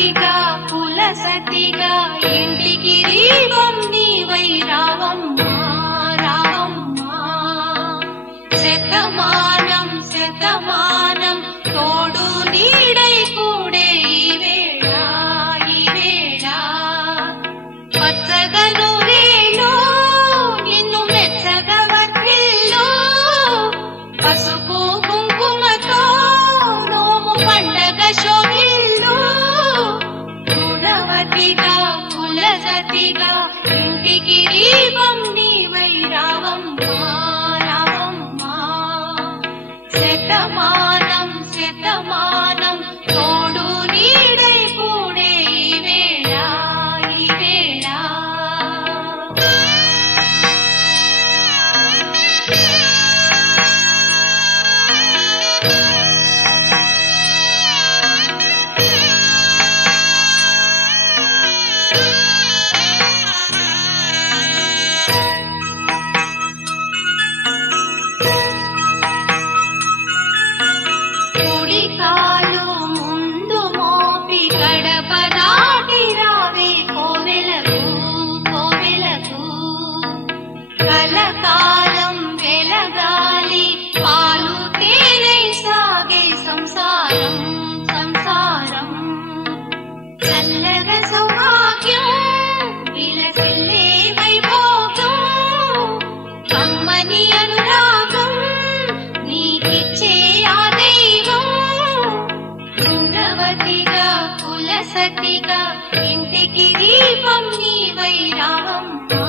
గుణవతిగా కులసతిగా ఇంటికి దీపం నీవై రావమ్మా రావమ్మా. శతమానం శతమానం తోడు నీడై కూడే ఈ వేళ ఈ వేళ. పచ్చగా నూరేలో నిన్ను మెచ్చగా వర్ధిల్లో పసుపు కుంకుమతో నోము పండగ శోభిల్లు. గుణవతిగా కులసతిగా ఇంటికి దీపం నీవై రావమ్మా రావమ్మా. శతమానం శతమానం తోడు నీడై కూడే ఈ వేళ ఈ వేళ. కుడి కాలు ముందు మోపి గడప దాటి రావే కోవెలకు కోవెలకు. కలకాలం వెలగాలి పాలు తేనె సాగే సంసారం సంసారం. చల్లగా సౌభాగ్యం విలసిల్లే వైభోగం. కమ్మని అనురాగం నీకిచ్చే ఆ దైవం. గుణవతిగా కులసతిగా ఇంటికి దీపం నీవై రావమ్మా